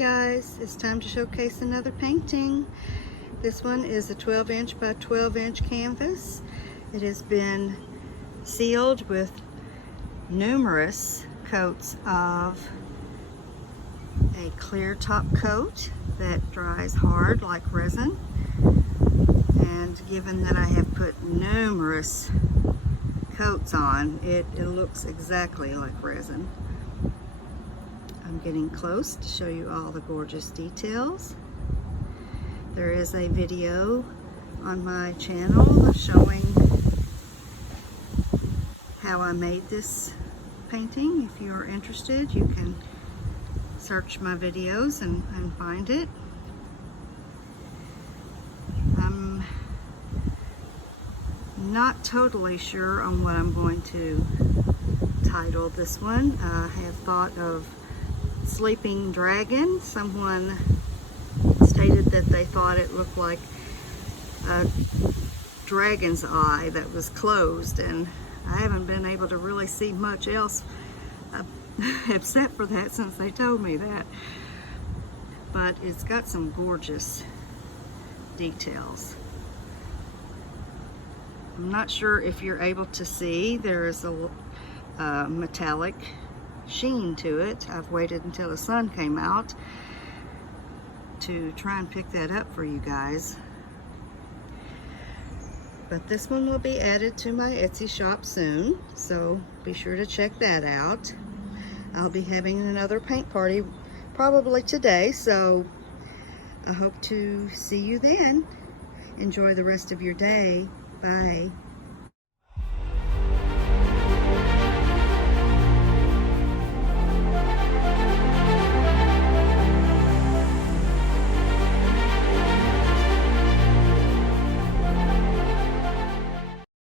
guys, it's time to showcase another painting. This one is a 12-inch by 12-inch canvas. It has been sealed with numerous coats of a clear top coat that dries hard like resin. And given that I have put numerous coats on, it looks exactly like resin. I'm getting close to show you all the gorgeous details. There is a video on my channel showing how I made this painting. If you're interested, you can search my videos and find it. I'm not totally sure on what I'm going to title this one. I have thought of Sleeping Dragon. Someone stated that they thought it looked like a dragon's eye that was closed, and I haven't been able to really see much else except for that since they told me that. But it's got some gorgeous details. I'm not sure if you're able to see, there is a metallic sheen to it. I've waited until the sun came out to try and pick that up for you guys. But this one will be added to my Etsy shop soon, so be sure to check that out. I'll be having another paint party probably today, so I hope to see you then. Enjoy the rest of your day. Bye.